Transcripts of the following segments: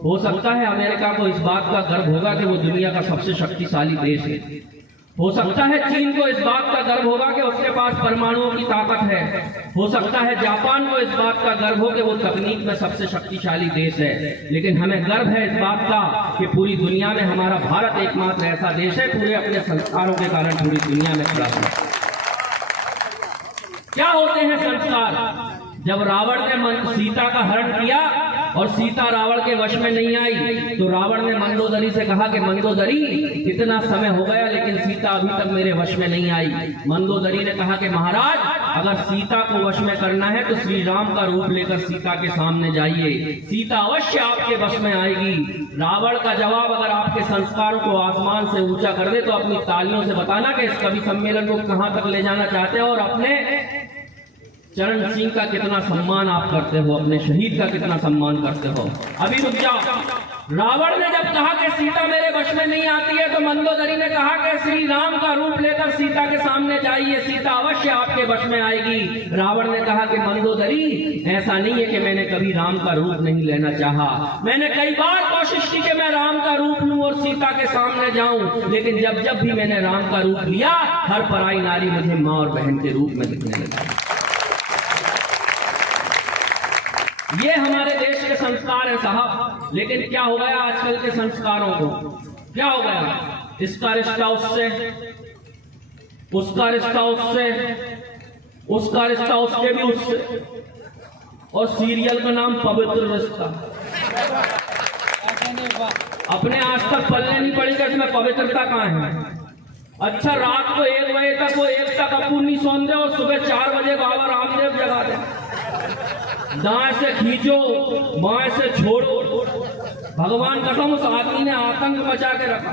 हो सकता है अमेरिका को इस बात का गर्व होगा कि वो दुनिया का सबसे शक्तिशाली देश है। हो सकता है चीन को इस बात का गर्व होगा कि उसके पास परमाणुओं की ताकत है। हो सकता है जापान को इस बात का गर्व हो कि वो तकनीक में सबसे शक्तिशाली देश है। लेकिन हमें गर्व है इस बात का कि पूरी दुनिया में हमारा भारत एकमात्र ऐसा देश है पूरे अपने संस्कारों के कारण पूरी दुनिया में खड़ा हुआ। क्या होते हैं संस्कार? जब रावण ने सीता का हरण किया और सीता रावण के वश में नहीं आई तो रावण ने मंदोदरी से कहा कि मंदोदरी कितना समय हो गया लेकिन सीता अभी तक मेरे वश में नहीं आई। मंदोदरी ने कहा कि महाराज अगर सीता को वश में करना है तो श्री राम का रूप लेकर सीता के सामने जाइए, सीता अवश्य आपके वश में आएगी। रावण का जवाब अगर आपके संस्कारों को आसमान से ऊंचा कर दे तो अपनी तालियों से बताना कि इस कवि सम्मेलन को कहां तक ले जाना चाहते हो और अपने चरण सिंह का कितना सम्मान आप करते हो, अपने शहीद का कितना सम्मान करते हो। अभी रुक जाओ। रावण ने जब कहा कि सीता मेरे वश में नहीं आती है तो मंदोदरी ने कहा कि श्री राम का रूप लेकर सीता के सामने जाइए, सीता अवश्य आपके वश में आएगी। रावण ने कहा कि मंदोदरी ऐसा नहीं है कि मैंने कभी राम का रूप नहीं लेना चाहा, मैंने कई बार कोशिश की कि मैं राम का रूप लूं और सीता के सामने जाऊं, लेकिन जब जब भी मैंने राम का रूप लिया हर पराई नारी मुझे माँ और बहन के रूप में दिखने लगी। ये हमारे देश के संस्कार हैं साहब। लेकिन क्या हो गया आजकल के संस्कारों को? क्या हो गया? इसका रिश्ता उससे, उसका रिश्ता उससे, उसका रिश्ता उसके भी उससे, और सीरियल का नाम पवित्र रिश्ता। अपने आज तक पल्ले नहीं पड़ी कि इसमें पवित्रता कहाँ है। अच्छा, रात को 1 बजे तक वो 1 तक कपूर नहीं सौन दे और सुबह 4 बजे बाबा रामदेव जगा दे। दाएं से खींचो बाएं से छोड़ो। भगवान कसम उस आदमी ने आतंक मचा के रखा।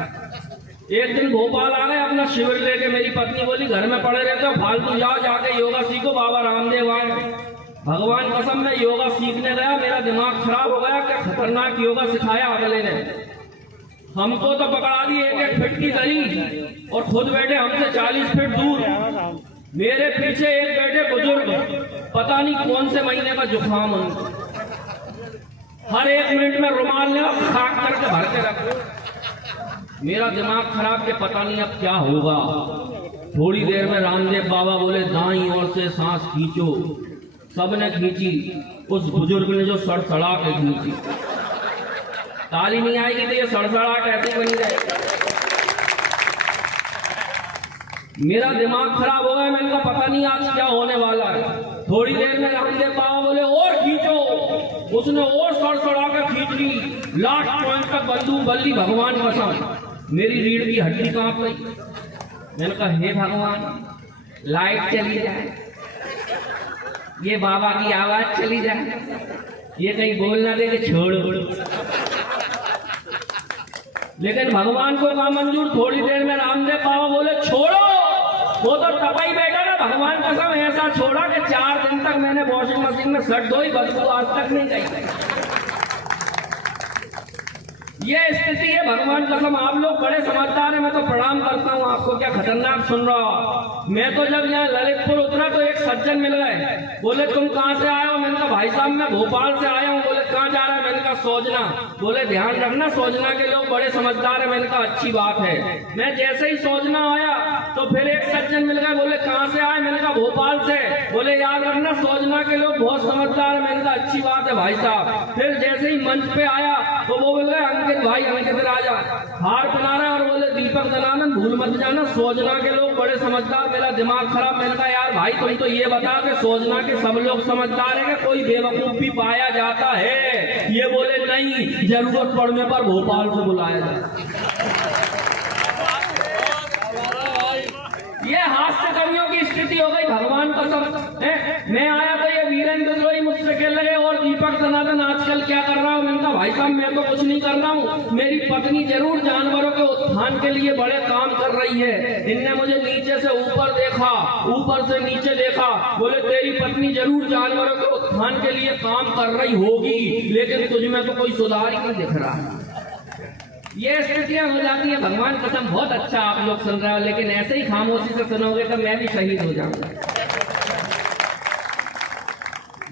एक दिन भोपाल आ गए अपना शिविर लेके, मेरी पत्नी बोली घर में पड़े रहते हो फालतू, जाओ जाके योगा सीखो, बाबा रामदेव आए। भगवान कसम मैं योगा सीखने गया, मेरा दिमाग खराब हो गया। क्या खतरनाक योगा सिखाया अगले ने। हमको तो पकड़ा दी 1-1 फीट की गली और खुद बैठे हमसे 40 फीट दूर। मेरे पीछे एक बैठे बुजुर्ग, पता नहीं कौन से महीने का जुकाम उनको, हर 1 मिनट में रुमाल ले खाक करके भर के रखो। मेरा दिमाग खराब के पता नहीं अब क्या होगा। थोड़ी देर में रामदेव बाबा बोले दाईं ओर से सांस खींचो। सबने खींची, उस बुजुर्ग ने जो सड़सड़ा के खींची। ताली नहीं आएगी तो ये सड़सड़ाहट ऐसे बनी रहेगी। मेरा दिमाग खराब हो गया, मैंने कहा पता नहीं आज क्या होने वाला है। थोड़ी देर में रामदेव बाबा बोले और खींचो। उसने और सड़सड़ा कर खींच ली, लास्ट पॉइंट तक बंदूक बल्ली। भगवान कसम मेरी रीढ़ की हड्डी कांप गई। मैंने कहा हे भगवान लाइट चली जाए, ये बाबा की आवाज चली जाए, ये कहीं बोल ना दे कि छोड़ो। लेकिन भगवान को कहा मंजूर। थोड़ी देर में रामदेव बाबा बोले छोड़ो। वो तो टपाई बैठा ना, भगवान कसम ऐसा छोड़ा कि 4 दिन तक मैंने वॉशिंग मशीन में शर्ट धोई, बदबू आज तक नहीं गई। ये स्थिति है। भगवान कसम आप लोग बड़े समझदार हैं, मैं तो प्रणाम करता हूँ आपको। क्या खतरनाक सुन रहा हो। मैं तो जब यहाँ ललितपुर उतरा तो एक सज्जन मिल गए, बोले तुम कहाँ से आए हो? मैंने कहा भाई साहब मैं भोपाल से आया हूँ। बोले कहाँ जा रहा है? मैंने कहा सोजना। बोले ध्यान रखना सोजना के लोग बड़े समझदार है। मैंने कहा अच्छी बात है। मैं जैसे ही सोजना आया तो फिर एक सज्जन मिल गए, बोले कहाँ से आए? मैंने कहा भोपाल से। बोले याद रखना सोजना के लोग बहुत समझदार है। मैंने कहा अच्छी बात है भाई साहब। फिर जैसे ही मंच पे आया तो वो बोल रहे अंकित भाई अंकित राजा हार बना रहे और बोले दीपक दलानंद भूल मत जाना, सोजना के लोग बड़े समझदार। मेरा दिमाग खराब। मैंने कहा यार भाई तुम तो ये बताओ कि सोजना के सब लोग समझदार है कि कोई बेवकूफ भी पाया जाता है? ये बोले नहीं, जरूरत पड़ने पर भोपाल से बुलाया जाता। ये हास्य कर्मियों की स्थिति हो गई। भगवान कसम मैं आया तो ये वीरेंद्र द्रोही मुझसे कह लगे और दीपक दलानंद आजकल क्या कर रहा हूँ? मैंने कहा भाई साहब मैं तो कुछ नहीं कर रहा हूँ, मेरी पत्नी जरूर जानवरों के उत्थान के लिए बड़े काम कर रही है। इनने मुझे नीचे से ऊपर देखा, ऊपर से नीचे देखा। बोले तेरी पत्नी जरूर जानवरों के उत्थान के लिए काम कर रही होगी, लेकिन तुझ में तो कोई सुधार ही नहीं दिख रहा। ये स्थितियां हो जाती है। भगवान कसम बहुत अच्छा आप लोग सुन रहे हो, लेकिन ऐसे ही खामोशी से सुनोगे तो मैं भी शहीद हो जाऊंगा।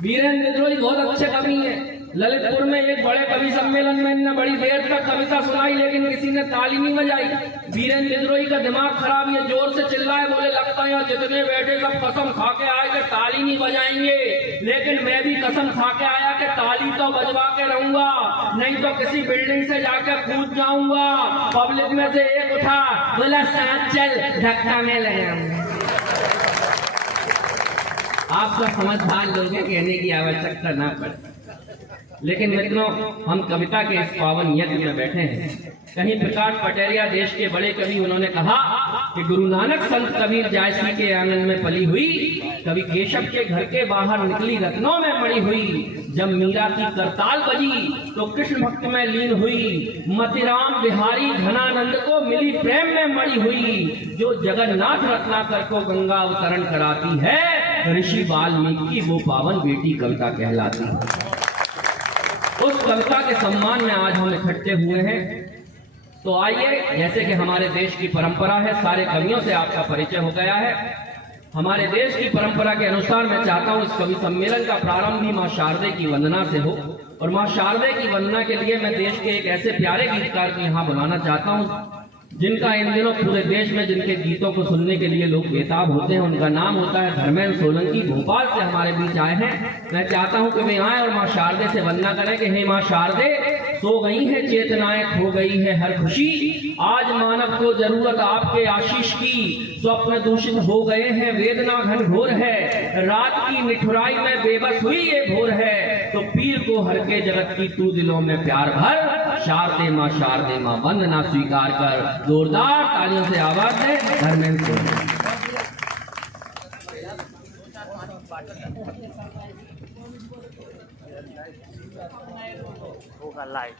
वीरेंद्र द्रोही बहुत अच्छे कवि हैं। ललितपुर में एक बड़े कवि सम्मेलन में इन्होंने बड़ी देर तक कविता सुनाई, लेकिन किसी ने ताली नहीं बजाई। वीरेंद्र विद्रोही का दिमाग खराब, ये जोर से चिल्लाए, बोले लगता है यहाँ जितने बैठे सब कसम खा के आए कि ताली नहीं बजाएंगे, लेकिन मैं भी कसम खा के आया कि ताली तो बजवा के रहूंगा, नहीं तो किसी बिल्डिंग से जाकर कूद जाऊंगा। पब्लिक में से एक उठा, बोला साथ चल, धक्का में लगाऊंगा। आप सब समझदार लोग हैं, कहने की आवश्यकता ना पड़े। लेकिन मित्रों, हम कविता के इस पावन यज्ञ में बैठे हैं। कहीं प्रकाश पटेरिया देश के बड़े कवि, उन्होंने कहा कि गुरु नानक संत कबीर जायसी के आंगन में पली हुई, कवि केशव के घर के बाहर निकली रत्नों में मड़ी हुई। जब मीरा की करताल बजी तो कृष्ण भक्त में लीन हुई। मतिराम बिहारी धनानंद को मिली प्रेम में मड़ी हुई। जो जगन्नाथ रत्नाकर को गंगा अवतरण कराती है, ऋषि वाल्मीकि की वो पावन बेटी कविता कहलाती है। उस कविता के सम्मान में आज हम इकट्ठे हुए हैं। तो आइए, जैसे कि हमारे देश की परंपरा है, सारे कवियों से आपका परिचय हो गया है। हमारे देश की परंपरा के अनुसार मैं चाहता हूं इस कवि सम्मेलन का प्रारंभ भी मां शारदे की वंदना से हो, और मां शारदे की वंदना के लिए मैं देश के एक ऐसे प्यारे गीतकार को यहाँ बुलाना चाहता हूँ, जिनका इन दिनों पूरे देश में जिनके गीतों को सुनने के लिए लोग बेताब होते हैं। उनका नाम होता है धर्मेंद्र सोलंकी। भोपाल से हमारे बीच आए हैं। मैं चाहता हूं कि वे आए और मां शारदे से वंदना करें कि हे मां शारदे, सो गई है चेतनाएं, खो गई है हर खुशी। आज मानव को जरूरत आपके आशीष की, स्वप्न दूषित हो गए हैं, वेदना घनघोर है। रात की निठुराई में बेबस हुई ये भोर है, तो पीर को हर के जगत की तू दिलों में प्यार भर। शारदे मां वंदना स्वीकार कर। जोरदार तालियों से आवाज दें धर्मेंद्र होगा लाइव।